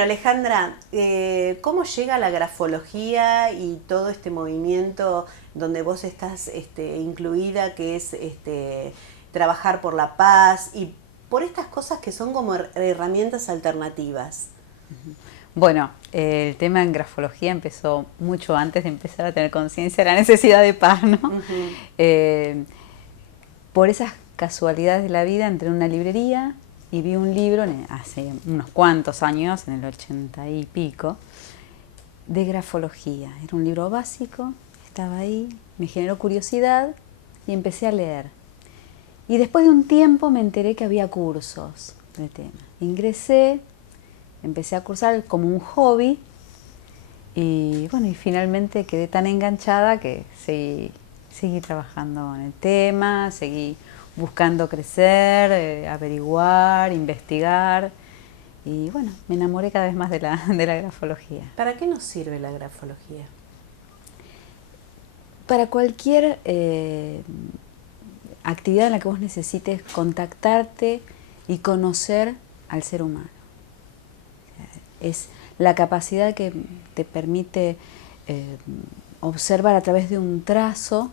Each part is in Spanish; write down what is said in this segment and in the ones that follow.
Bueno, Alejandra, ¿cómo llega la grafología y todo este movimiento donde vos estás incluida, que es trabajar por la paz y por estas cosas que son como herramientas alternativas? Bueno, el tema en grafología empezó mucho antes de empezar a tener conciencia de la necesidad de paz, ¿no? Por esas casualidades de la vida entré en una librería y vi un libro hace unos cuantos años, en el 80 y pico, de grafología. Era un libro básico, estaba ahí, me generó curiosidad y empecé a leer. Y después de un tiempo me enteré que había cursos del tema. Ingresé, empecé a cursar como un hobby y bueno, y finalmente quedé tan enganchada que seguí trabajando en el tema, seguí buscando crecer, averiguar, investigar y bueno, me enamoré cada vez más de la grafología. ¿Para qué nos sirve la grafología? Para cualquier actividad en la que vos necesites contactarte y conocer al ser humano. Es la capacidad que te permite observar a través de un trazo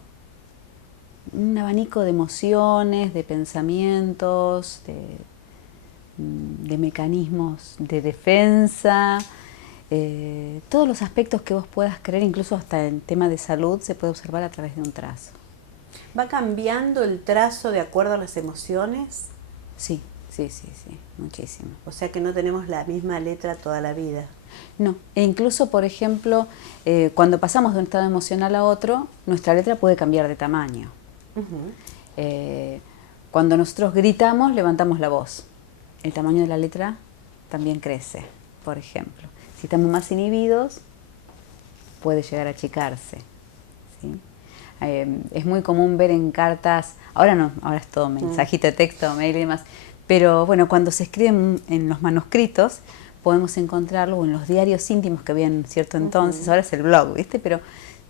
un abanico de emociones, de pensamientos, de mecanismos de defensa, todos los aspectos que vos puedas creer, incluso hasta en tema de salud, se puede observar a través de un trazo. ¿Va cambiando el trazo de acuerdo a las emociones? Sí, muchísimo. O sea que no tenemos la misma letra toda la vida. No, e incluso, por ejemplo, cuando pasamos de un estado emocional a otro, nuestra letra puede cambiar de tamaño. Cuando nosotros gritamos, levantamos la voz. El tamaño de la letra también crece, por ejemplo. Si estamos más inhibidos, puede llegar a achicarse, ¿sí? Es muy común ver en cartas, ahora no, ahora es todo mensajito de texto, mail y demás, pero bueno, cuando se escriben en los manuscritos, podemos encontrarlo, o en los diarios íntimos que había en cierto entonces, ahora es el blog, ¿viste? Pero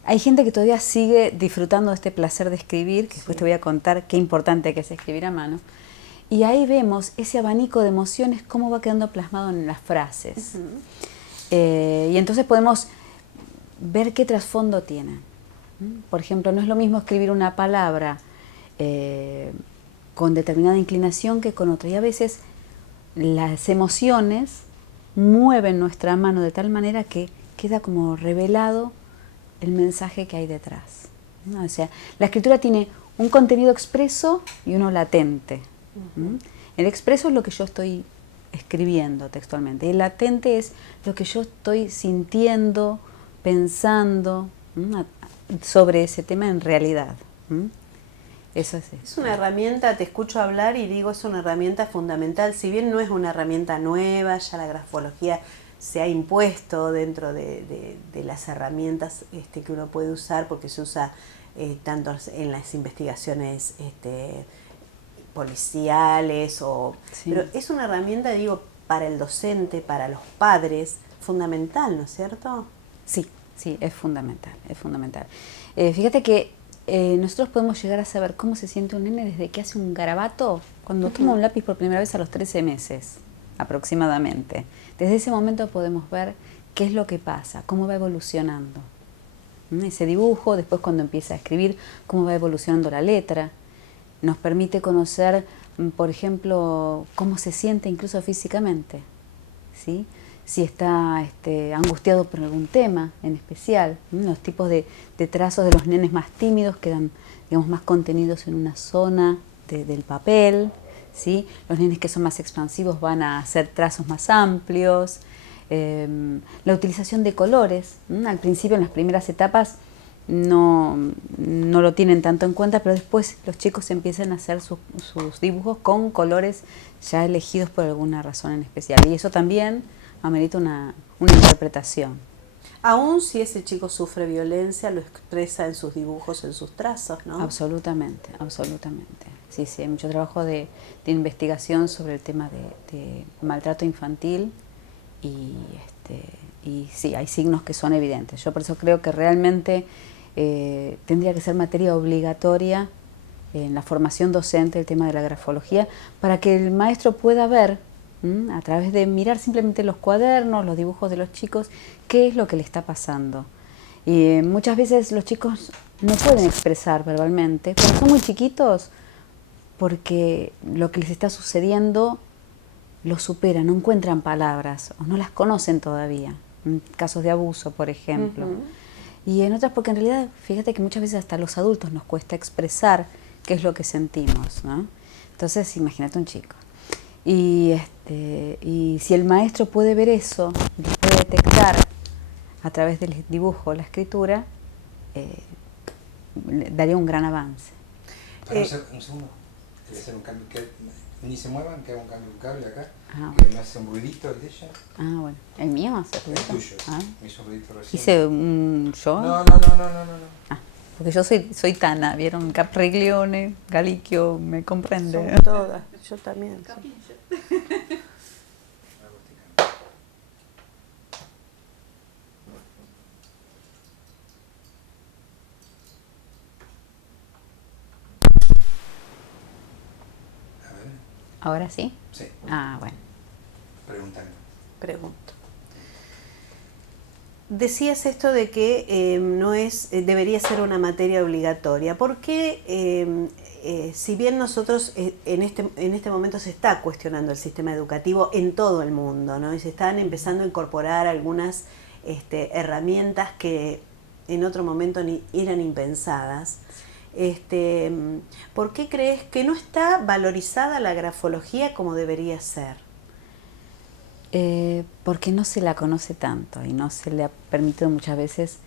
hay gente que todavía sigue disfrutando de este placer de escribir, que después te voy a contar qué importante que es escribir a mano. Y ahí vemos ese abanico de emociones, cómo va quedando plasmado en las frases. Y entonces podemos ver qué trasfondo tiene. Por ejemplo, no es lo mismo escribir una palabra con determinada inclinación que con otra. Y a veces las emociones mueven nuestra mano de tal manera que queda como revelado el mensaje que hay detrás, ¿no? O sea, la escritura tiene un contenido expreso y uno latente. El expreso es lo que yo estoy escribiendo textualmente, y el latente es lo que yo estoy sintiendo, pensando sobre ese tema en realidad. Eso es eso. Es una herramienta, te escucho hablar y digo, es una herramienta fundamental. Si bien no es una herramienta nueva, ya la grafología se ha impuesto dentro de las herramientas que uno puede usar, porque se usa tanto en las investigaciones policiales, pero es una herramienta, digo, para el docente, para los padres, fundamental, ¿no es cierto? Sí, es fundamental, es fundamental. Fíjate que nosotros podemos llegar a saber cómo se siente un nene desde que hace un garabato, cuando toma un lápiz por primera vez a los 13 meses, aproximadamente. Desde ese momento podemos ver qué es lo que pasa, cómo va evolucionando ese dibujo, después cuando empieza a escribir, cómo va evolucionando la letra. Nos permite conocer, por ejemplo, cómo se siente incluso físicamente, ¿sí? Si está angustiado por algún tema en especial. Los tipos de trazos de los nenes más tímidos quedan, digamos, más contenidos en una zona del papel, ¿sí? Los nenes que son más expansivos van a hacer trazos más amplios. La utilización de colores, al principio, en las primeras etapas, no lo tienen tanto en cuenta, pero después los chicos empiezan a hacer sus dibujos con colores ya elegidos por alguna razón en especial. Y eso también amerita una interpretación. Aún si ese chico sufre violencia, lo expresa en sus dibujos, en sus trazos, ¿no? Absolutamente. Sí, hay mucho trabajo de investigación sobre el tema de maltrato infantil y sí, hay signos que son evidentes. Yo por eso creo que realmente tendría que ser materia obligatoria en la formación docente el tema de la grafología, para que el maestro pueda ver A través de mirar simplemente los cuadernos, los dibujos de los chicos, qué es lo que le está pasando. Y muchas veces los chicos no pueden expresar verbalmente, cuando son muy chiquitos, porque lo que les está sucediendo lo superan, no encuentran palabras o no las conocen todavía, en casos de abuso, por ejemplo. Y en otras, porque en realidad, fíjate que muchas veces hasta a los adultos nos cuesta expresar qué es lo que sentimos, ¿no? Entonces, imagínate un chico. Y si el maestro puede ver eso, lo puede detectar a través del dibujo, la escritura, daría un gran avance. Para un segundo, voy a hacer un cambio, que ni se muevan, que haga un cambio de un cable acá, que Bueno. me hace un ruidito el de ella. Bueno. ¿El mío hace ruido? El tuyo, me hizo un ruidito recién. ¿Hice un yo? No. Porque yo soy Tana, ¿vieron? Capriglione, Galicchio, me comprende. Son todas, yo también. A ver. ¿Ahora sí? Sí. Bueno. Pregúntame. Pregunto. Decías esto de que no es, debería ser una materia obligatoria. ¿Por qué, si bien nosotros en este momento se está cuestionando el sistema educativo en todo el mundo, ¿no? Y se están empezando a incorporar algunas herramientas que en otro momento ni eran impensadas? ¿Por qué crees que no está valorizada la grafología como debería ser? Porque no se la conoce tanto y no se le ha permitido muchas veces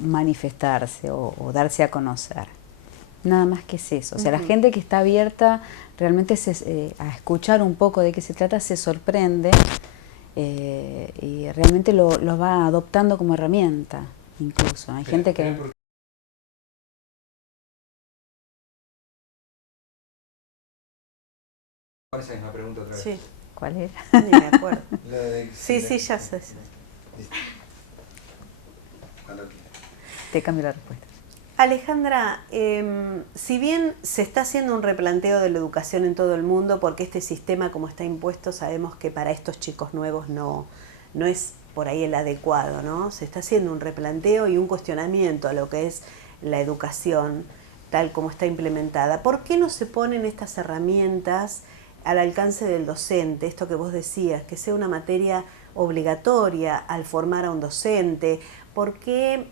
manifestarse o darse a conocer. Nada más que es eso. O sea, la gente que está abierta realmente a escuchar un poco de qué se trata se sorprende y realmente lo va adoptando como herramienta incluso. Hay gente que... ¿Cuál es la misma pregunta otra vez? Sí. ¿Cuál era? Ni me acuerdo. Sí, ya sé. Listo. Cuando quieras. Te cambio la respuesta. Alejandra, si bien se está haciendo un replanteo de la educación en todo el mundo, porque este sistema como está impuesto sabemos que para estos chicos nuevos no es por ahí el adecuado, ¿no? Se está haciendo un replanteo y un cuestionamiento a lo que es la educación tal como está implementada. ¿Por qué no se ponen estas herramientas al alcance del docente? Esto que vos decías, que sea una materia obligatoria al formar a un docente. ¿Por qué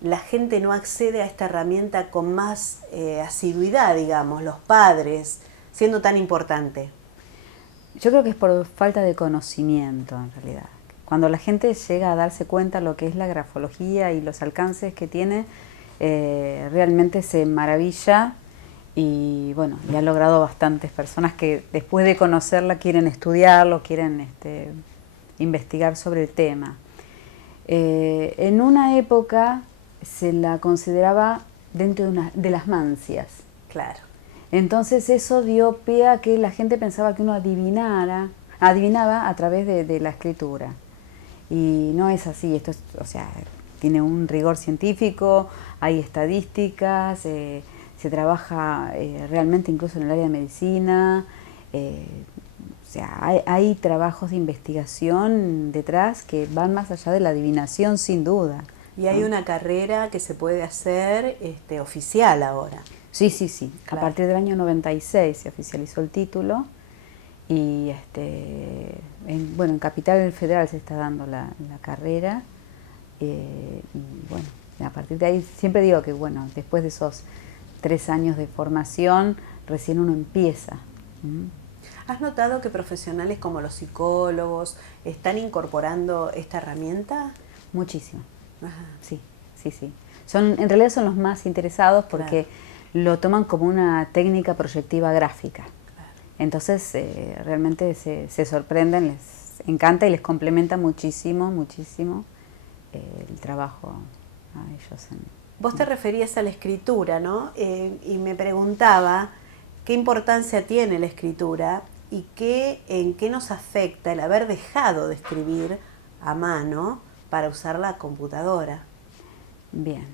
la gente no accede a esta herramienta con más asiduidad, digamos, los padres, siendo tan importante? Yo creo que es por falta de conocimiento, en realidad. Cuando la gente llega a darse cuenta de lo que es la grafología y los alcances que tiene, realmente se maravilla y bueno, y ha logrado bastantes personas que después de conocerla quieren estudiarlo, quieren investigar sobre el tema. En una época se la consideraba dentro de las mancias. Claro. Entonces eso dio pie a que la gente pensaba que uno adivinaba a través de la escritura. Y no es así, esto es, o sea, tiene un rigor científico, hay estadísticas, se trabaja realmente incluso en el área de medicina, o sea, hay trabajos de investigación detrás que van más allá de la adivinación sin duda. Y hay una carrera que se puede hacer oficial ahora. Sí. Claro. A partir del año 96 se oficializó el título y en Capital Federal se está dando la carrera y bueno, a partir de ahí siempre digo que bueno, después de esos 3 años de formación recién uno empieza. ¿Has notado que profesionales como los psicólogos están incorporando esta herramienta? Muchísimo. Ajá. Sí. En realidad son los más interesados porque lo toman como una técnica proyectiva gráfica. Claro. Entonces realmente se sorprenden, les encanta y les complementa muchísimo el trabajo a ellos. Vos te referías a la escritura, ¿no? Y me preguntaba qué importancia tiene la escritura y en qué nos afecta el haber dejado de escribir a mano para usar la computadora. Bien.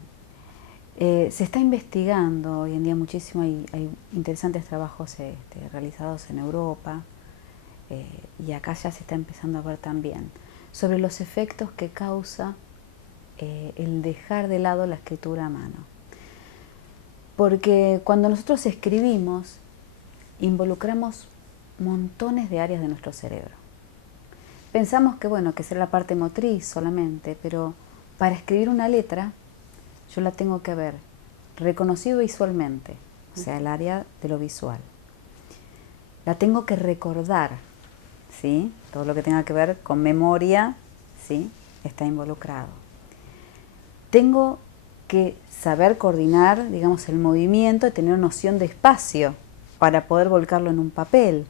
Se está investigando hoy en día muchísimo, hay interesantes trabajos realizados en Europa, y acá ya se está empezando a ver también, sobre los efectos que causa el dejar de lado la escritura a mano. Porque cuando nosotros escribimos, involucramos montones de áreas de nuestro cerebro. Pensamos que, bueno, que será la parte motriz solamente, pero para escribir una letra, yo la tengo que ver reconocido visualmente, o sea, el área de lo visual. La tengo que recordar, ¿sí? Todo lo que tenga que ver con memoria, ¿sí? Está involucrado. Tengo que saber coordinar, digamos, el movimiento y tener noción de espacio para poder volcarlo en un papel.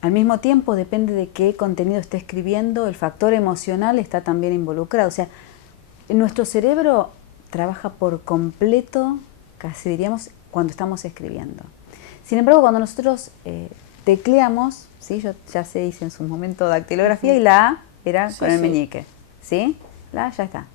Al mismo tiempo, depende de qué contenido esté escribiendo, el factor emocional está también involucrado. O sea, nuestro cerebro trabaja por completo, casi diríamos, cuando estamos escribiendo. Sin embargo, cuando nosotros tecleamos, ¿sí? Yo ya se hice en su momento dactilografía, y la A era con el meñique, ¿sí? La A ya está.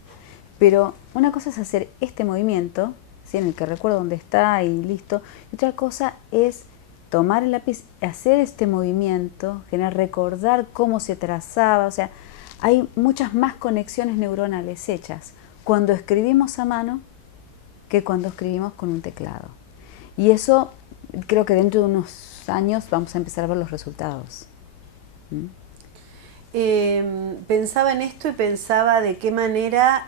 Pero una cosa es hacer este movimiento, ¿sí? En el que recuerdo dónde está y listo. Y otra cosa es tomar el lápiz, hacer este movimiento, recordar cómo se trazaba. O sea, hay muchas más conexiones neuronales hechas cuando escribimos a mano que cuando escribimos con un teclado. Y eso creo que dentro de unos años vamos a empezar a ver los resultados. Pensaba en esto y pensaba de qué manera,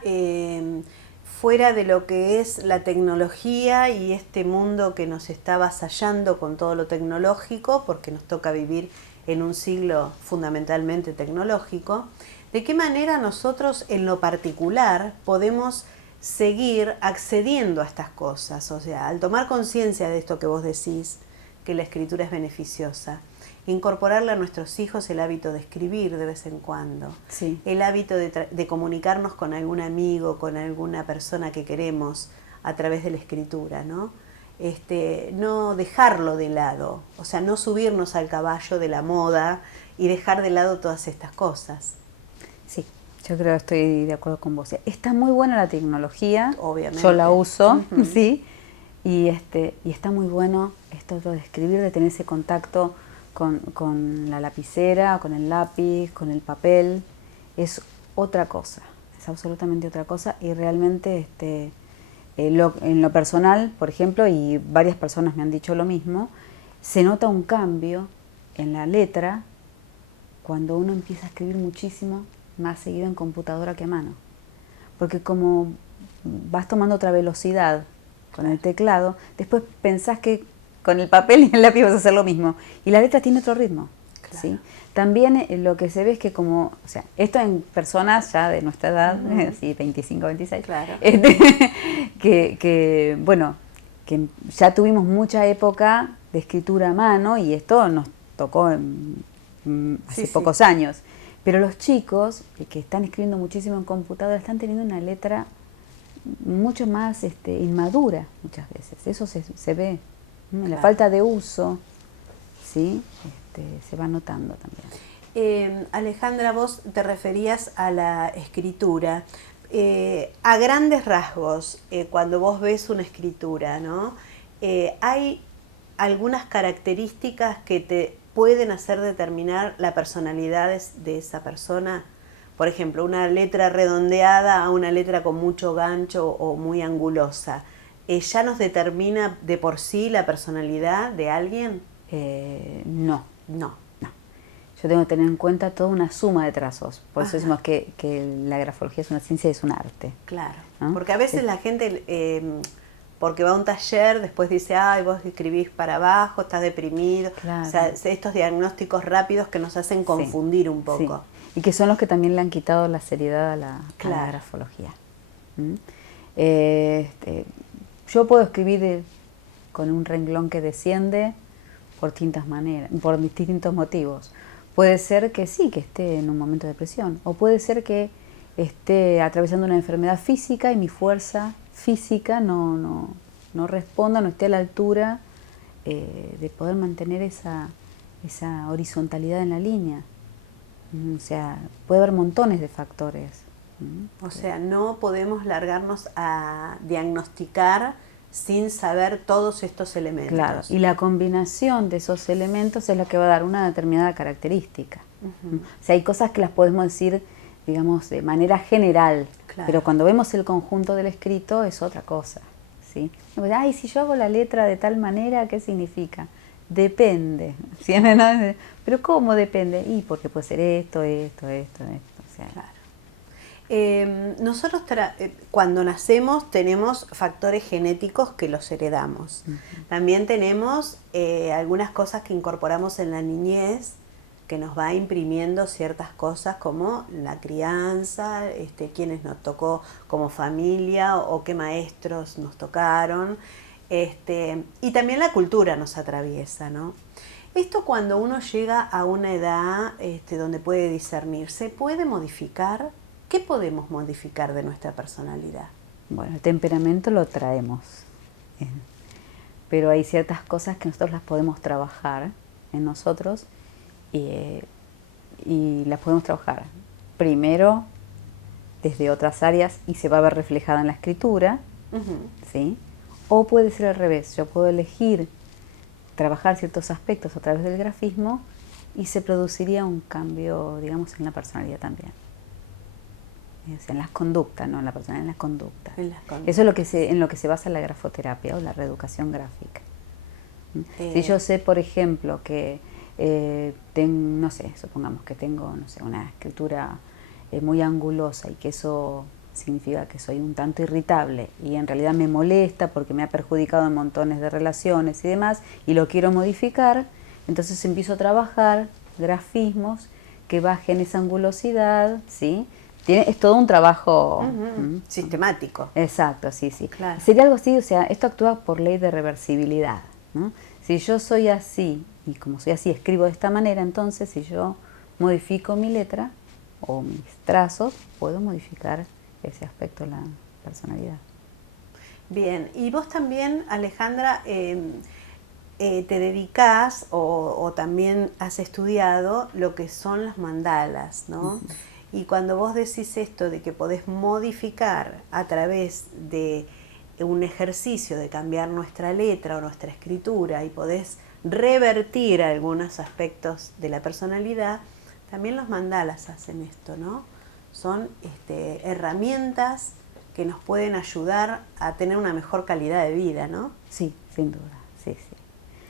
fuera de lo que es la tecnología y este mundo que nos está avasallando con todo lo tecnológico, porque nos toca vivir en un siglo fundamentalmente tecnológico, de qué manera nosotros en lo particular podemos seguir accediendo a estas cosas. O sea, al tomar conciencia de esto que vos decís, que la escritura es beneficiosa, incorporarle a nuestros hijos el hábito de escribir de vez en cuando, sí. El hábito de comunicarnos con algún amigo, con alguna persona que queremos a través de la escritura, ¿no? No dejarlo de lado, o sea, no subirnos al caballo de la moda y dejar de lado todas estas cosas. Sí, yo creo que estoy de acuerdo con vos. Está muy buena la tecnología, obviamente. Yo la uso, sí, y está muy bueno esto de escribir, de tener ese contacto con la lapicera, con el lápiz, con el papel. Es otra cosa, es absolutamente otra cosa, y realmente en lo personal, por ejemplo, y varias personas me han dicho lo mismo, se nota un cambio en la letra cuando uno empieza a escribir muchísimo más seguido en computadora que a mano. Porque como vas tomando otra velocidad con el teclado, después pensás que con el papel y el lápiz vas a hacer lo mismo. Y la letra tiene otro ritmo. Claro. ¿Sí? También lo que se ve es que como, o sea, esto en personas ya de nuestra edad, así 25, 26, claro. Bueno, que ya tuvimos mucha época de escritura a mano, y esto nos tocó hace pocos años. Pero los chicos que están escribiendo muchísimo en computadora están teniendo una letra mucho más inmadura muchas veces. Eso se ve. Claro. La falta de uso, ¿sí? Se va notando también. Alejandra, vos te referías a la escritura. A grandes rasgos, cuando vos ves una escritura, ¿no? ¿Hay algunas características que te pueden hacer determinar la personalidad de esa persona? Por ejemplo, una letra redondeada a una letra con mucho gancho o muy angulosa. ¿Ya nos determina de por sí la personalidad de alguien? No. Yo tengo que tener en cuenta toda una suma de trazos. Por eso decimos que la grafología es una ciencia y es un arte. Claro, ¿no? Porque a veces la gente, porque va a un taller, después dice, ay, vos escribís para abajo, estás deprimido. Claro. O sea, estos diagnósticos rápidos que nos hacen confundir un poco. Sí. Y que son los que también le han quitado la seriedad a la grafología. Yo puedo escribir con un renglón que desciende por distintas maneras, por distintos motivos. Puede ser que sí, que esté en un momento de depresión, o puede ser que esté atravesando una enfermedad física y mi fuerza física no responda, no esté a la altura de poder mantener esa horizontalidad en la línea. O sea, puede haber montones de factores O sea, no podemos largarnos a diagnosticar sin saber todos estos elementos. Claro, y la combinación de esos elementos es la que va a dar una determinada característica. O sea, hay cosas que las podemos decir, digamos, de manera general, Claro. pero cuando vemos el conjunto del escrito es otra cosa, ¿sí? Ay, si yo hago la letra de tal manera, ¿qué significa? Depende. ¿Sí? ¿Pero cómo depende? Y porque puede ser esto. O sea, Claro. Nosotros cuando nacemos tenemos factores genéticos que los heredamos. También tenemos algunas cosas que incorporamos en la niñez que nos va imprimiendo ciertas cosas como la crianza, quienes nos tocó como familia o qué maestros nos tocaron. Y también la cultura nos atraviesa, ¿no? Esto cuando uno llega a una edad donde puede discernir, ¿se puede modificar? ¿Qué podemos modificar de nuestra personalidad? bueno, el temperamento lo traemos, pero hay ciertas cosas que nosotros las podemos trabajar en nosotros y las podemos trabajar primero desde otras áreas y se va a ver reflejada en la escritura, ¿sí? O puede ser al revés, yo puedo elegir trabajar ciertos aspectos a través del grafismo y se produciría un cambio, digamos, en la personalidad también. O sea, en las conductas, no en la personalidad, en las conductas. Eso es en lo que se basa la grafoterapia o la reeducación gráfica. Si yo sé, por ejemplo, que no sé, supongamos que tengo, no sé, una escritura muy angulosa y que eso significa que soy un tanto irritable y en realidad me molesta porque me ha perjudicado en montones de relaciones y demás y lo quiero modificar, entonces empiezo a trabajar grafismos que bajen esa angulosidad, ¿sí? Es todo un trabajo sistemático. Exacto, sí. Claro. Sería algo así, o sea, esto actúa por ley de reversibilidad, ¿no? Si yo soy así y como soy así escribo de esta manera, entonces si yo modifico mi letra o mis trazos, puedo modificar ese aspecto de la personalidad. Bien, y vos también, Alejandra, te dedicás o también has estudiado lo que son los mandalas, ¿no? Y cuando vos decís esto de que podés modificar a través de un ejercicio de cambiar nuestra letra o nuestra escritura y podés revertir algunos aspectos de la personalidad, también los mandalas hacen esto, ¿no? Son herramientas que nos pueden ayudar a tener una mejor calidad de vida, ¿no? Sí, sin duda, sí.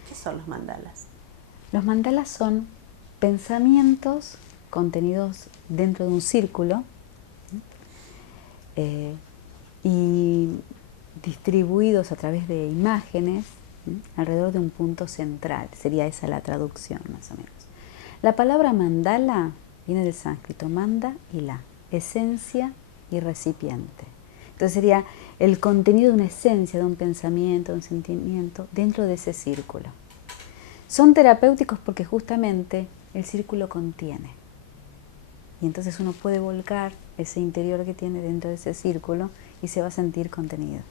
¿Qué son los mandalas? Los mandalas son pensamientos contenidos dentro de un círculo y distribuidos a través de imágenes alrededor de un punto central. Sería esa la traducción, más o menos. La palabra mandala viene del sánscrito manda y la, esencia y recipiente. Entonces sería el contenido de una esencia, de un pensamiento, de un sentimiento dentro de ese círculo. Son terapéuticos porque justamente el círculo contiene. Y entonces uno puede volcar ese interior que tiene dentro de ese círculo y se va a sentir contenido.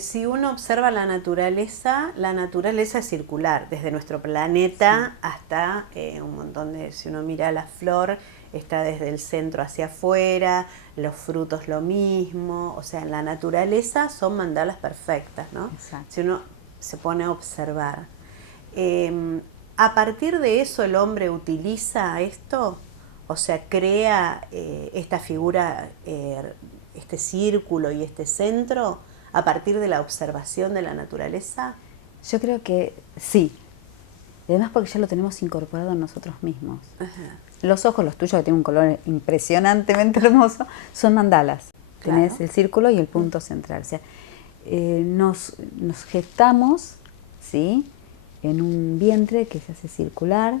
Si uno observa la naturaleza es circular, desde nuestro planeta hasta un montón de, si uno mira la flor, está desde el centro hacia afuera, los frutos lo mismo, o sea, en la naturaleza son mandalas perfectas, ¿no? Exacto. Si uno se pone a observar. A partir de eso el hombre utiliza esto, o sea, crea esta figura, este círculo y este centro, a partir de la observación de la naturaleza. Yo creo que sí, y además porque ya lo tenemos incorporado en nosotros mismos. Ajá. Los ojos, los tuyos, que tienen un color impresionantemente hermoso, son mandalas. Claro. Tenés el círculo y el punto central. O sea, nos gestamos, ¿sí?, en un vientre que se hace circular,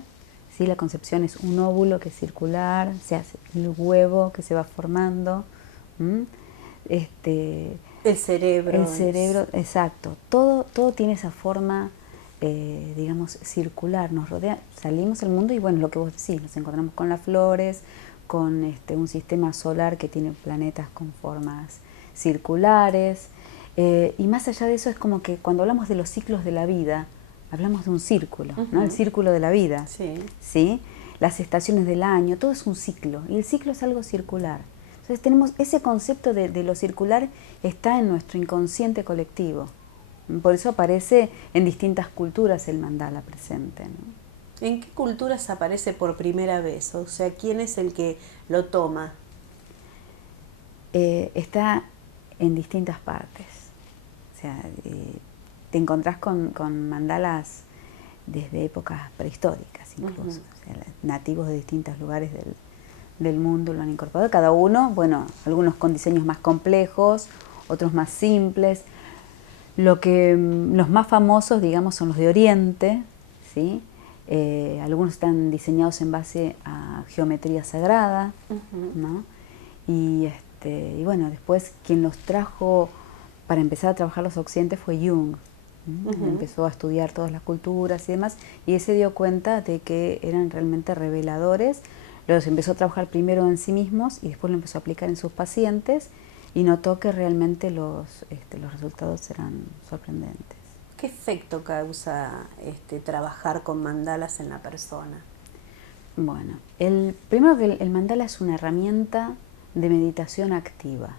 ¿sí? La concepción es un óvulo que es circular, se hace el huevo que se va formando, el cerebro. Exacto. Todo tiene esa forma, digamos, circular. Nos rodea, salimos al mundo y bueno, lo que vos decís, nos encontramos con las flores, con un sistema solar que tiene planetas con formas circulares. Y más allá de eso es como que cuando hablamos de los ciclos de la vida, hablamos de un círculo, ¿no? El círculo de la vida. Sí. ¿Sí? las estaciones del año, todo es un ciclo, y el ciclo es algo circular. Entonces tenemos ese concepto de lo circular, está en nuestro inconsciente colectivo. Por eso aparece en distintas culturas el mandala presente, ¿no? ¿En qué culturas aparece por primera vez? O sea, ¿quién es el que lo toma? Está en distintas partes. O sea, te encontrás con mandalas desde épocas prehistóricas incluso. O sea, nativos de distintos lugares del mundo lo han incorporado. Cada uno, bueno, algunos con diseños más complejos, otros más simples. Los más famosos, digamos, son los de Oriente, ¿sí? Algunos están diseñados en base a geometría sagrada, ¿no? Y bueno, después quien los trajo para empezar a trabajar los occidentes fue Jung. Empezó a estudiar todas las culturas y demás, y él se dio cuenta de que eran realmente reveladores. Los empezó a trabajar primero en sí mismos y después lo empezó a aplicar en sus pacientes, y notó que realmente los resultados eran sorprendentes. ¿Qué efecto causa trabajar con mandalas en la persona? Bueno, primero que el mandala es una herramienta de meditación activa.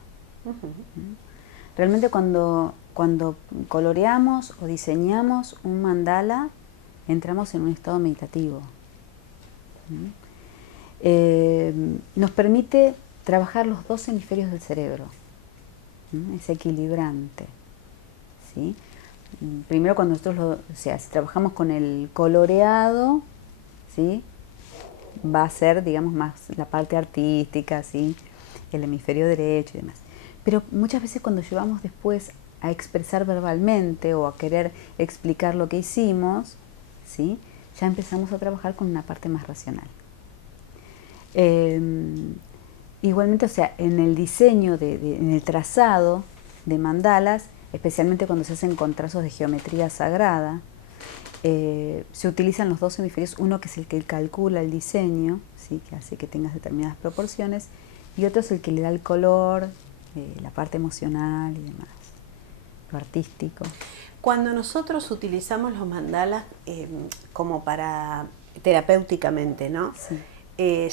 Realmente cuando coloreamos o diseñamos un mandala, entramos en un estado meditativo. Nos permite trabajar los dos hemisferios del cerebro. Es equilibrante, ¿sí? Primero cuando nosotros si trabajamos con el coloreado, ¿sí? Va a ser, digamos, más la parte artística, ¿sí? El hemisferio derecho y demás. Pero muchas veces cuando llevamos después a expresar verbalmente o a querer explicar lo que hicimos, ¿sí? Ya empezamos a trabajar con una parte más racional. Igualmente, o sea, en el diseño, en el trazado de mandalas, especialmente cuando se hacen con trazos de geometría sagrada, se utilizan los dos hemisferios, uno que es el que calcula el diseño, ¿sí? Que hace que tengas determinadas proporciones, y otro es el que le da el color, la parte emocional y demás, lo artístico. Cuando nosotros utilizamos los mandalas como para terapéuticamente, ¿no? Sí.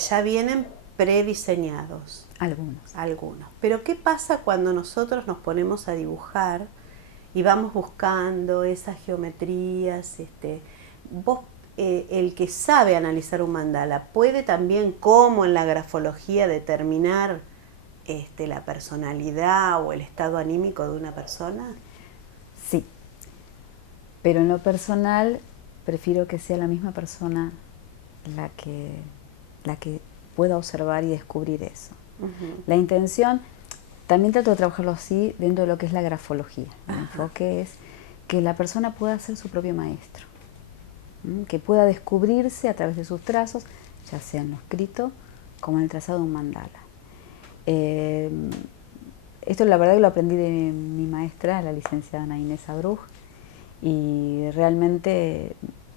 Ya vienen prediseñados. Algunos. Pero ¿qué pasa cuando nosotros nos ponemos a dibujar y vamos buscando esas geometrías? Vos, el que sabe analizar un mandala, ¿puede también, como en la grafología, determinar la personalidad o el estado anímico de una persona? Sí, pero en lo personal prefiero que sea la misma persona la que pueda observar y descubrir eso. La intención, también trato de trabajarlo así dentro de lo que es la grafología. El enfoque es que la persona pueda ser su propio maestro, que pueda descubrirse a través de sus trazos, ya sea en lo escrito como en el trazado de un mandala. Esto la verdad que lo aprendí de mi maestra, la licenciada Ana Inés Abruj, y realmente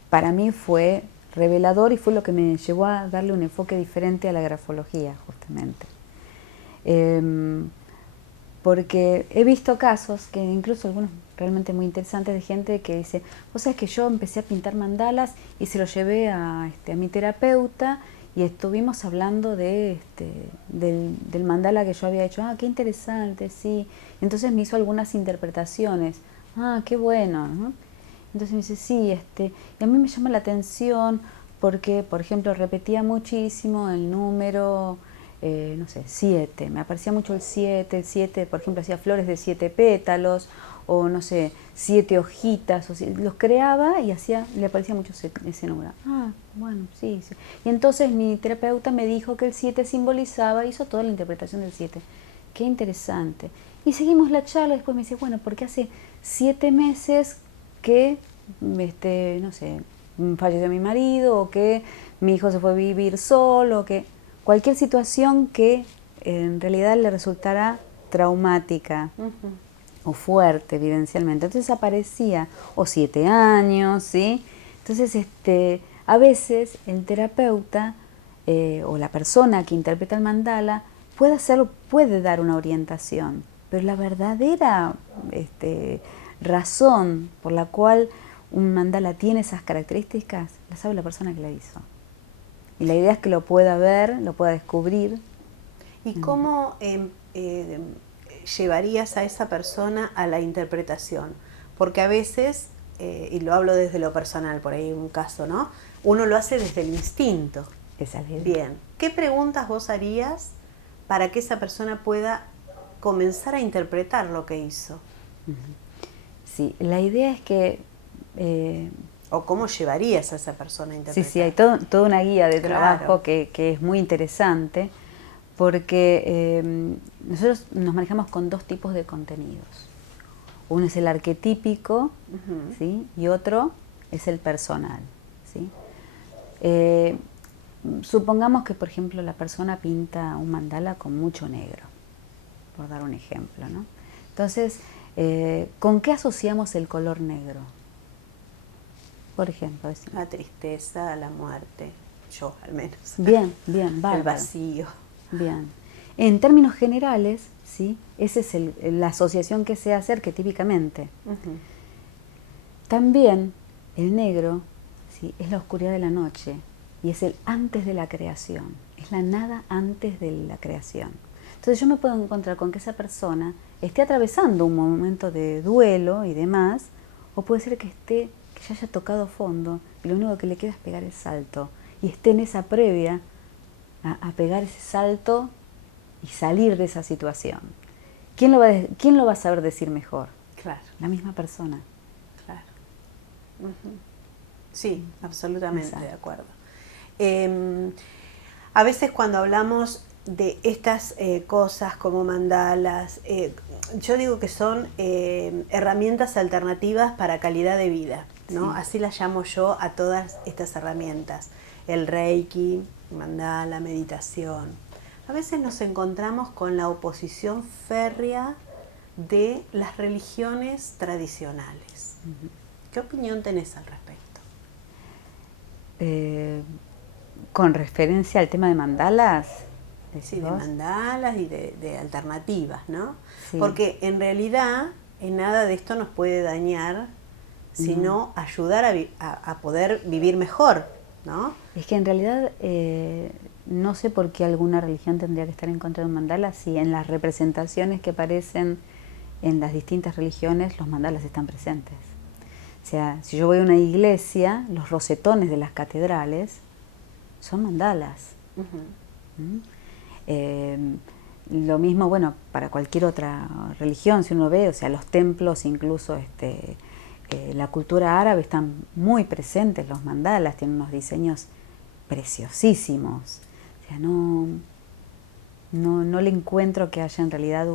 para mí fue revelador y fue lo que me llevó a darle un enfoque diferente a la grafología, justamente. Porque he visto casos, que incluso algunos realmente muy interesantes, de gente que dice, vos sabés que yo empecé a pintar mandalas y se lo llevé a mi terapeuta y estuvimos hablando del mandala que yo había hecho. Ah, qué interesante, sí. Entonces me hizo algunas interpretaciones. Ah, qué bueno, ¿no? Entonces me dice, sí, y a mí me llama la atención porque, por ejemplo, repetía muchísimo el número, no sé, 7. Me aparecía mucho el 7, por ejemplo, hacía flores de 7 pétalos, o no sé, 7 hojitas, los creaba y le aparecía mucho ese número. Ah, bueno, sí. Y entonces mi terapeuta me dijo que el 7 simbolizaba, hizo toda la interpretación del 7. Qué interesante. Y seguimos la charla, después me dice, bueno, porque hace 7 meses que, no sé, falleció mi marido, o que mi hijo se fue a vivir solo, o que cualquier situación que en realidad le resultara traumática o fuerte vivencialmente. Entonces aparecía, o 7 años, ¿sí? Entonces, a veces el terapeuta o la persona que interpreta el mandala puede hacerlo, puede dar una orientación, pero la verdadera razón por la cual un mandala tiene esas características, la sabe la persona que la hizo. Y la idea es que lo pueda ver, lo pueda descubrir. ¿Y cómo llevarías a esa persona a la interpretación? Porque a veces, y lo hablo desde lo personal, por ahí un caso, ¿no? Uno lo hace desde el instinto. Esa es la idea. Bien. ¿Qué preguntas vos harías para que esa persona pueda comenzar a interpretar lo que hizo? Sí, la idea es que... ¿O cómo llevarías a esa persona a interpretar? Sí, hay toda una guía de trabajo Claro. que es muy interesante, porque nosotros nos manejamos con dos tipos de contenidos. Uno es el arquetípico, ¿sí? Y otro es el personal, ¿sí? Supongamos que, por ejemplo, la persona pinta un mandala con mucho negro, por dar un ejemplo, ¿no? Entonces, ¿con qué asociamos el color negro? Por ejemplo, La tristeza, la muerte, yo al menos. Bien, bárbaro. El vacío. Bien. En términos generales, ¿sí? Esa es la asociación que se hace arquetípicamente. También el negro, ¿sí? Es la oscuridad de la noche y es el antes de la creación, es la nada antes de la creación. Entonces yo me puedo encontrar con que esa persona esté atravesando un momento de duelo y demás, o puede ser que ya haya tocado fondo y lo único que le queda es pegar el salto y esté en esa previa a pegar ese salto y salir de esa situación. ¿Quién lo va a saber decir mejor? Claro. La misma persona. Claro. Sí, absolutamente. Exacto. De acuerdo. A veces cuando hablamos de estas cosas como mandalas, yo digo que son herramientas alternativas para calidad de vida, ¿no? Sí. Así las llamo yo a todas estas herramientas. El Reiki, mandala, meditación. A veces nos encontramos con la oposición férrea de las religiones tradicionales. ¿Qué opinión tenés al respecto? Con referencia al tema de mandalas. Sí, de mandalas y de alternativas, ¿no? Sí. Porque en realidad nada de esto nos puede dañar, sino ayudar a poder vivir mejor, ¿no? Es que en realidad no sé por qué alguna religión tendría que estar en contra de un mandala si en las representaciones que aparecen en las distintas religiones los mandalas están presentes. O sea, si yo voy a una iglesia, los rosetones de las catedrales son mandalas. Lo mismo, bueno, para cualquier otra religión, si uno ve, o sea, los templos, incluso la cultura árabe, están muy presentes los mandalas, tienen unos diseños preciosísimos. O sea, no le encuentro que haya en realidad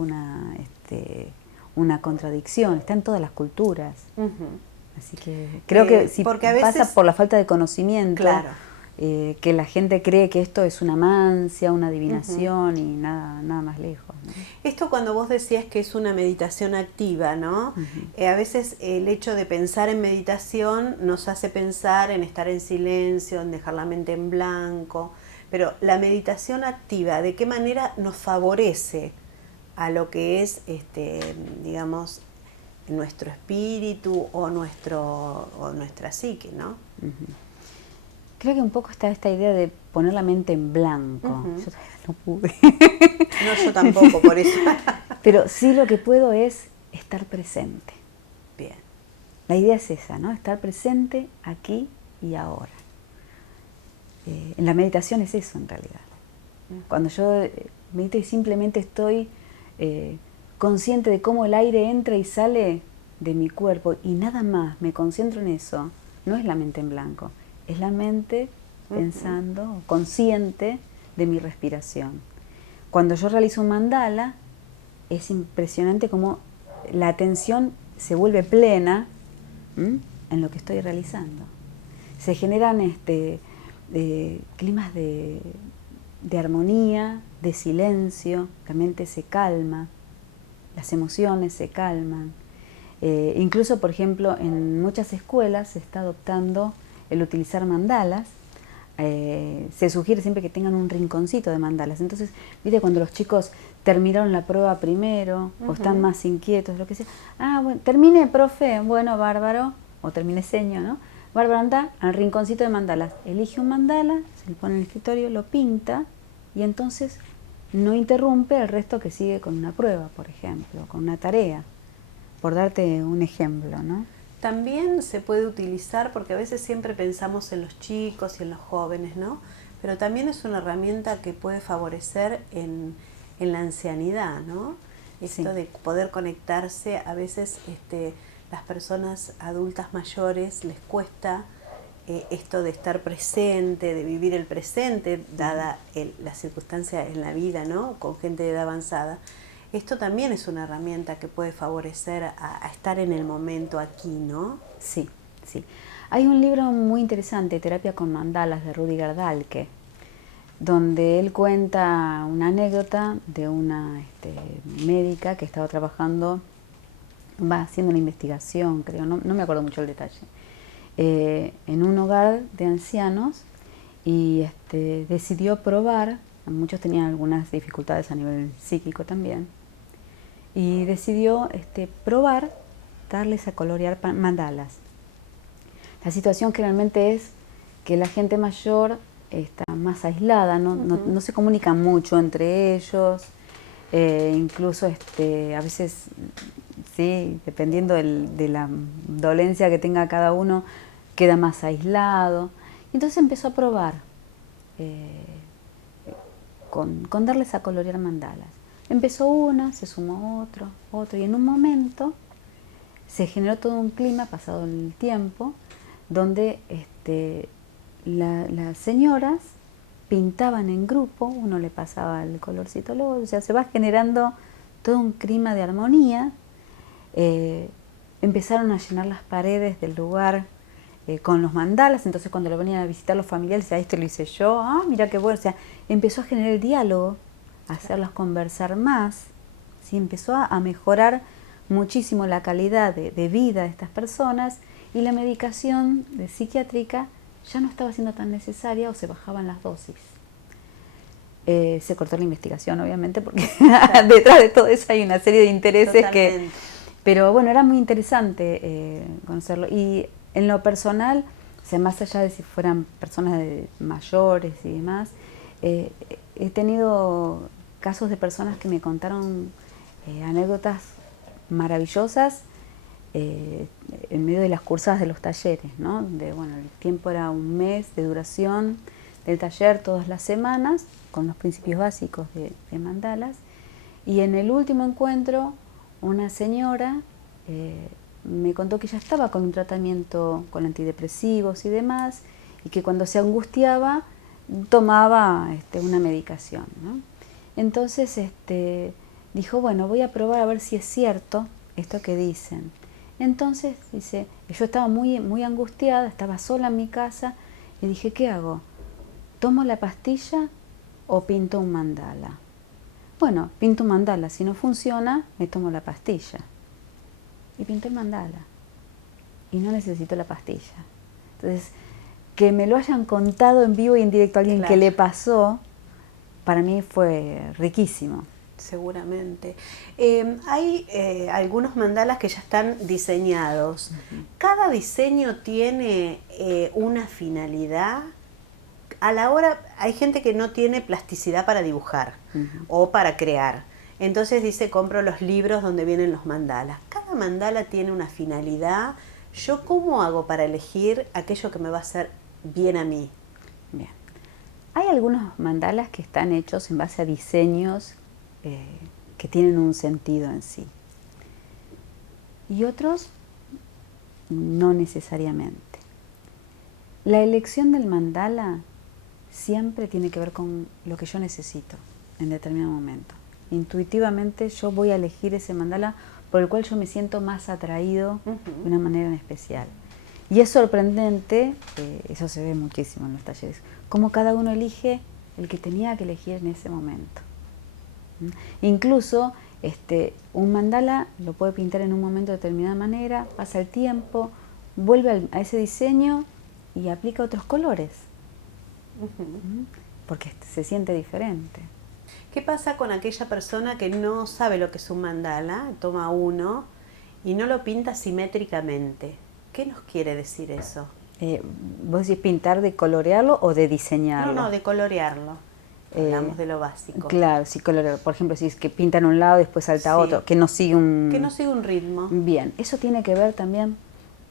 una contradicción, está en todas las culturas. Así que creo que si pasa por la falta de conocimiento, claro. Que la gente cree que esto es una mancia, una adivinación y nada más lejos, ¿no? Esto cuando vos decías que es una meditación activa, ¿no? A veces el hecho de pensar en meditación nos hace pensar en estar en silencio, en dejar la mente en blanco, pero la meditación activa, ¿de qué manera nos favorece a lo que es, digamos, nuestro espíritu o nuestra psique, ¿no? Creo que un poco está esta idea de poner la mente en blanco. Yo todavía no pude. No, yo tampoco, por eso. Pero sí lo que puedo es estar presente. Bien. La idea es esa, ¿no? Estar presente aquí y ahora. En la meditación es eso, en realidad. Cuando yo medito y simplemente estoy consciente de cómo el aire entra y sale de mi cuerpo y nada más, me concentro en eso, no es la mente en blanco. Es la mente pensando, consciente de mi respiración. Cuando yo realizo un mandala, es impresionante cómo la atención se vuelve plena en lo que estoy realizando. Se generan climas de armonía, de silencio, la mente se calma, las emociones se calman. Incluso, por ejemplo, en muchas escuelas se está adoptando el utilizar mandalas. Se sugiere siempre que tengan un rinconcito de mandalas. Entonces, ¿viste cuando los chicos terminaron la prueba primero o están más inquietos, lo que sea? Ah, bueno, terminé, profe, bueno, bárbaro, o terminé seño, ¿no? Bárbara anda al rinconcito de mandalas, elige un mandala, se lo pone en el escritorio, lo pinta y entonces no interrumpe el resto que sigue con una prueba, por ejemplo, con una tarea, por darte un ejemplo, ¿no? También se puede utilizar, porque a veces siempre pensamos en los chicos y en los jóvenes, ¿no? Pero también es una herramienta que puede favorecer en la ancianidad, ¿no? Esto de poder conectarse, a veces las personas adultas mayores les cuesta esto de estar presente, de vivir el presente, dada la circunstancia en la vida, ¿no? Con gente de edad avanzada. Esto también es una herramienta que puede favorecer a estar en el momento aquí, ¿no? Sí, sí. Hay un libro muy interesante, Terapia con Mandalas, de Rudiger Dahlke, donde él cuenta una anécdota de una médica que estaba trabajando, haciendo una investigación, creo, no me acuerdo mucho el detalle, en un hogar de ancianos y decidió probar, muchos tenían algunas dificultades a nivel psíquico también, y decidió probar darles a colorear mandalas. La situación generalmente es que la gente mayor está más aislada, no se comunican mucho entre ellos, incluso a veces, sí, dependiendo de la dolencia que tenga cada uno, queda más aislado. Entonces empezó a probar con darles a colorear mandalas. Empezó una, se sumó otro, y en un momento se generó todo un clima, pasado el tiempo, donde las señoras pintaban en grupo, uno le pasaba el colorcito al otro, o sea, se va generando todo un clima de armonía. Empezaron a llenar las paredes del lugar con los mandalas, entonces cuando lo venían a visitar los familiares, decía, esto lo hice yo, mira qué bueno, o sea, empezó a generar el diálogo, a hacerlos conversar más, ¿sí? Empezó a mejorar muchísimo la calidad de vida de estas personas y la medicación psiquiátrica ya no estaba siendo tan necesaria o se bajaban las dosis. Se cortó la investigación, obviamente, porque detrás de todo eso hay una serie de intereses. Totalmente. Pero bueno, era muy interesante conocerlo. Y en lo personal, o sea, más allá de si fueran personas mayores y demás, he tenido casos de personas que me contaron anécdotas maravillosas en medio de las cursadas de los talleres, ¿no? Bueno, el tiempo era un mes de duración del taller todas las semanas, con los principios básicos de mandalas. Y en el último encuentro, una señora me contó que ella estaba con un tratamiento con antidepresivos y demás, y que cuando se angustiaba tomaba una medicación, ¿no? Entonces dijo, bueno, voy a probar a ver si es cierto esto que dicen. Entonces dice, yo estaba muy angustiada, estaba sola en mi casa y dije, ¿qué hago? ¿Tomo la pastilla o pinto un mandala? Bueno, pinto un mandala, si no funciona, me tomo la pastilla. Y pinté el mandala. Y no necesito la pastilla. Entonces, que me lo hayan contado en vivo y en directo a alguien que le pasó, para mí fue riquísimo. Seguramente. Hay algunos mandalas que ya están diseñados. ¿Cada diseño tiene una finalidad? A la hora, hay gente que no tiene plasticidad para dibujar o para crear. Entonces dice, compro los libros donde vienen los mandalas. Cada mandala tiene una finalidad. ¿Yo cómo hago para elegir aquello que me va a hacer bien a mí? Bien. Hay algunos mandalas que están hechos en base a diseños que tienen un sentido en sí. Y otros no necesariamente. La elección del mandala siempre tiene que ver con lo que yo necesito en determinado momento. Intuitivamente yo voy a elegir ese mandala por el cual yo me siento más atraído de una manera en especial. Y es sorprendente, eso se ve muchísimo en los talleres, cómo cada uno elige el que tenía que elegir en ese momento. Incluso un mandala lo puede pintar en un momento de determinada manera, pasa el tiempo, vuelve a ese diseño y aplica otros colores, porque se siente diferente. ¿Qué pasa con aquella persona que no sabe lo que es un mandala, toma uno y no lo pinta simétricamente? ¿Qué nos quiere decir eso? ¿Vos decís pintar de colorearlo o de diseñarlo? No, de colorearlo. Hablamos de lo básico. Claro, sí, colorearlo. Por ejemplo, si es que pintan un lado y después salta Sí. otro, que no sigue un... Que no siga un ritmo. Bien, eso tiene que ver también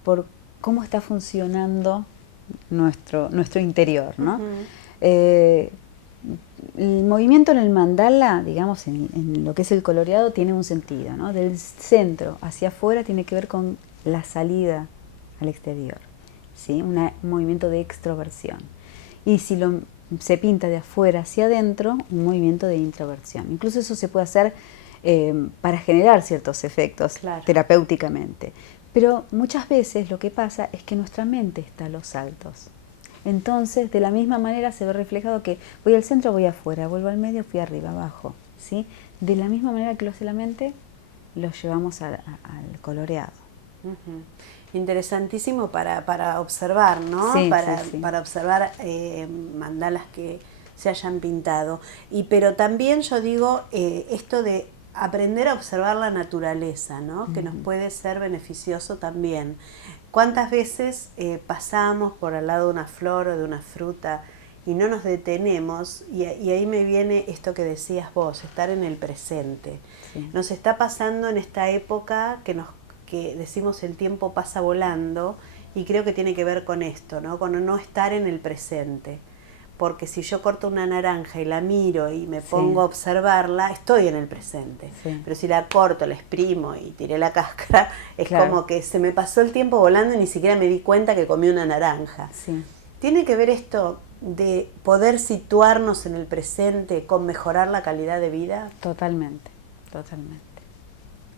por cómo está funcionando nuestro interior, ¿no? El movimiento en el mandala, digamos, en lo que es el coloreado, tiene un sentido, ¿no? Del centro hacia afuera tiene que ver con la salida al exterior, ¿sí? Un movimiento de extroversión. Y si se pinta de afuera hacia adentro, un movimiento de introversión. Incluso eso se puede hacer para generar ciertos efectos terapéuticamente. Pero muchas veces lo que pasa es que nuestra mente está a los saltos. Entonces, de la misma manera se ve reflejado que voy al centro, voy afuera, vuelvo al medio, fui arriba, abajo, ¿sí? De la misma manera que lo hace la mente, lo llevamos al coloreado. Interesantísimo para observar, ¿no? Sí, para observar mandalas que se hayan pintado. Pero también yo digo esto de aprender a observar la naturaleza, ¿no? Que nos puede ser beneficioso también. ¿Cuántas veces pasamos por al lado de una flor o de una fruta y no nos detenemos? Y ahí me viene esto que decías vos, estar en el presente. Sí. Nos está pasando en esta época que decimos el tiempo pasa volando, y creo que tiene que ver con esto, ¿no? Con no estar en el presente. Porque si yo corto una naranja y la miro y me pongo a observarla, estoy en el presente. Sí. Pero si la corto, la exprimo y tiré la cáscara, es como que se me pasó el tiempo volando y ni siquiera me di cuenta que comí una naranja. Sí. ¿Tiene que ver esto de poder situarnos en el presente con mejorar la calidad de vida? Totalmente, totalmente.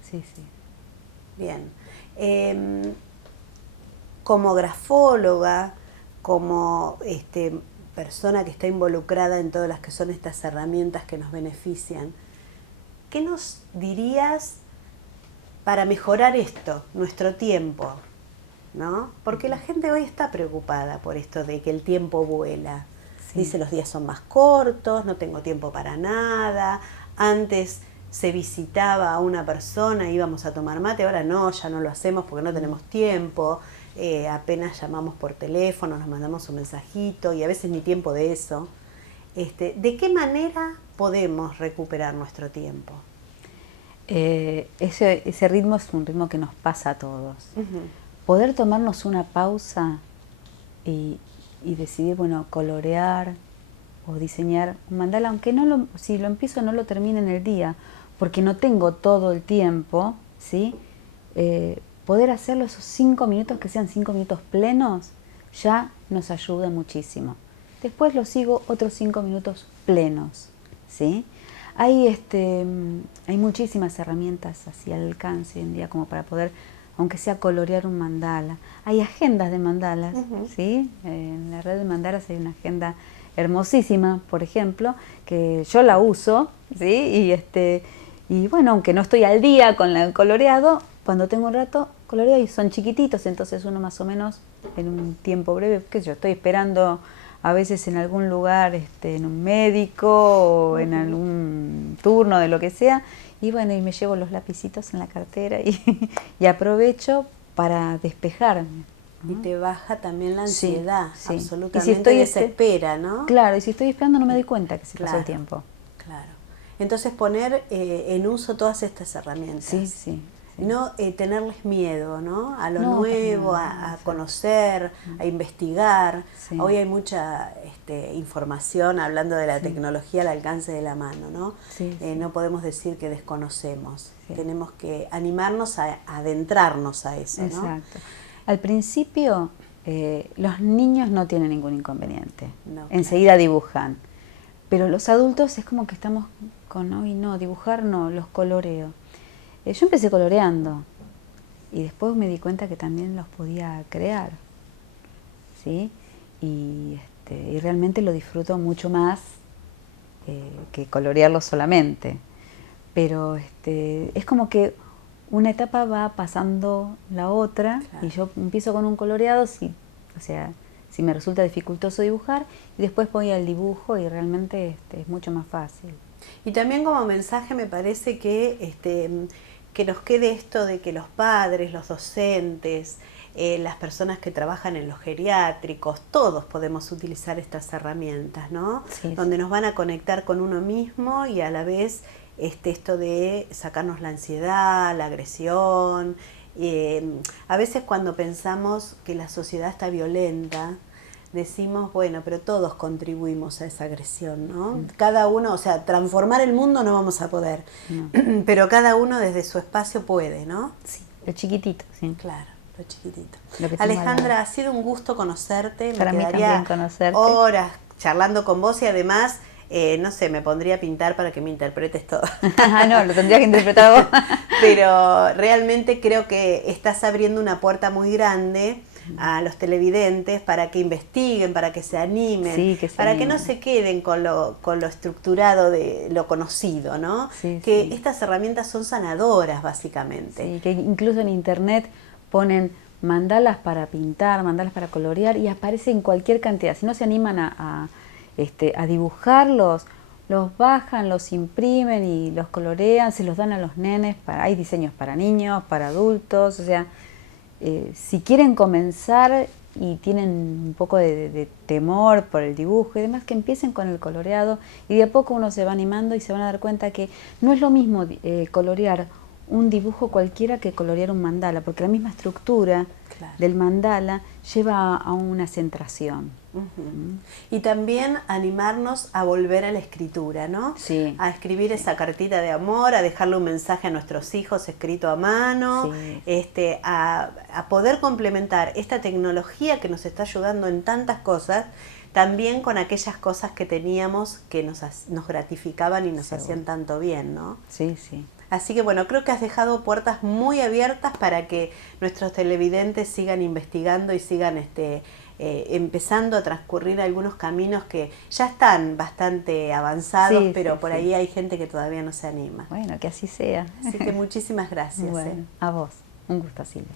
Sí, sí. Bien. Como grafóloga, como persona que está involucrada en todas las que son estas herramientas que nos benefician, ¿qué nos dirías para mejorar esto, nuestro tiempo? ¿No? Porque la gente hoy está preocupada por esto de que el tiempo vuela. Sí. Dice, los días son más cortos, no tengo tiempo para nada. Antes se visitaba a una persona, íbamos a tomar mate, ahora no, ya no lo hacemos porque no tenemos tiempo. Apenas llamamos por teléfono, nos mandamos un mensajito y a veces ni tiempo de eso. ¿De qué manera podemos recuperar nuestro tiempo? Ese ritmo es un ritmo que nos pasa a todos. Poder tomarnos una pausa y decidir, bueno, colorear o diseñar un mandala, aunque si lo empiezo no lo termine en el día, porque no tengo todo el tiempo, ¿sí? Poder hacerlo esos 5 minutos, que sean 5 minutos plenos, ya nos ayuda muchísimo. Después lo sigo otros 5 minutos plenos, ¿sí? Hay muchísimas herramientas así al alcance hoy en día como para poder, aunque sea colorear un mandala. Hay agendas de mandalas, ¿sí? En la red de mandalas hay una agenda hermosísima, por ejemplo, que yo la uso, ¿sí? Y bueno, aunque no estoy al día con el coloreado, cuando tengo un rato coloreo y son chiquititos, entonces uno más o menos en un tiempo breve, qué sé yo, estoy esperando a veces en algún lugar, en un médico o en algún turno de lo que sea, y bueno, y me llevo los lapicitos en la cartera y aprovecho para despejarme. Y te baja también la ansiedad, sí. absolutamente, y si estoy desespera, ¿no? Claro, y si estoy esperando no me doy cuenta que se pasó el tiempo. Claro. Entonces poner en uso todas estas herramientas. Sí. No tenerles miedo, ¿no? A lo nuevo, a conocer, a investigar. Sí. Hoy hay mucha información hablando de la tecnología al alcance de la mano, ¿no? No podemos decir que desconocemos. Tenemos que animarnos a adentrarnos a eso, ¿no? Exacto. Al principio los niños no tienen ningún inconveniente. Enseguida dibujan. Pero los adultos es como que estamos con, hoy no, dibujar no, los coloreo. Yo empecé coloreando y después me di cuenta que también los podía crear, ¿sí? Y realmente lo disfruto mucho más que colorearlo solamente. Pero es como que una etapa va pasando la otra, y yo empiezo con un coloreado, si me resulta dificultoso dibujar, y después voy al dibujo y realmente es mucho más fácil. Y también como mensaje me parece que nos quede esto de que los padres, los docentes, las personas que trabajan en los geriátricos, todos podemos utilizar estas herramientas, ¿no? Sí, donde nos van a conectar con uno mismo y a la vez esto de sacarnos la ansiedad, la agresión. A veces cuando pensamos que la sociedad está violenta, decimos, bueno, pero todos contribuimos a esa agresión, ¿no? Cada uno, o sea, transformar el mundo no vamos a poder, No. pero cada uno desde su espacio puede, ¿no? Sí, lo chiquitito, sí. Claro, lo chiquitito. Lo que tengo Alejandra, al ha sido un gusto conocerte. Para mí quedaría también conocerte. horas charlando con vos y además, no sé, me pondría a pintar para que me interpretes todo. No, lo tendría que interpretar vos. Pero realmente creo que estás abriendo una puerta muy grande a los televidentes para que investiguen, para que se animen, Sí, que se para animen. que no se queden con lo estructurado de lo conocido, ¿no? Sí, que sí. estas herramientas son sanadoras, básicamente. Sí, que incluso en internet ponen mandalas para pintar, mandalas para colorear y aparecen cualquier cantidad. Si no se animan a dibujarlos, los bajan, los imprimen y los colorean, se los dan a los nenes. Hay diseños para niños, para adultos, o sea, si quieren comenzar y tienen un poco de temor por el dibujo y demás, que empiecen con el coloreado y de a poco uno se va animando y se van a dar cuenta que no es lo mismo colorear un dibujo cualquiera que colorear un mandala, porque la misma estructura Claro. del mandala lleva a una centración. Y también animarnos a volver a la escritura, ¿no? Sí. A escribir esa cartita de amor, a dejarle un mensaje a nuestros hijos escrito a mano, Sí. A poder complementar esta tecnología que nos está ayudando en tantas cosas, también con aquellas cosas que teníamos que nos gratificaban y nos Seguro. hacían tanto bien, ¿no? Sí, sí. Así que bueno, creo que has dejado puertas muy abiertas para que nuestros televidentes sigan investigando y sigan empezando a transcurrir algunos caminos que ya están bastante avanzados, Sí, pero sí, por sí. ahí hay gente que todavía no se anima. Bueno, que así sea. Así que muchísimas gracias. Bueno, a vos. Un gusto, Silvia.